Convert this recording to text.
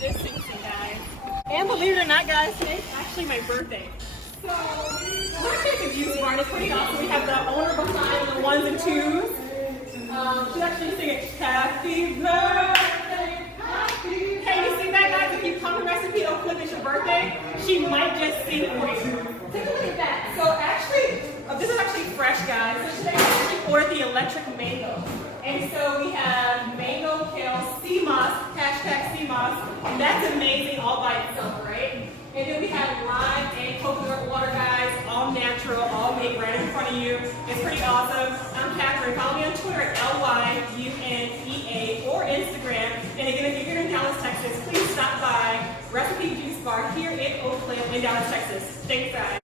this season, guys. And believe it or not, guys, today's actually my birthday. So we're actually at the juice bar, and it's pretty awesome. We have the owner behind the ones and twos. She's actually singing Happy Birthday, Happy. Hey, you see that, guys? If you come to Recipe Oak Cliff, it's your birthday, she might just sing for you. Take a look at that. So actually, this is actually fresh, guys. So today I actually ordered the electric mango. And so we have mango, kale, sea moss, hashtag sea moss. And that's amazing all by itself, right? And then we have lime and coconut water, guys. All natural, all made right in front of you. It's pretty awesome. I'm Catherine. Follow me on Twitter at LYUNEA or Instagram. And again, if you're here in Dallas, Texas, please stop by Recipe Juice Bar here in Oak Cliff in Dallas, Texas. Thanks, guys.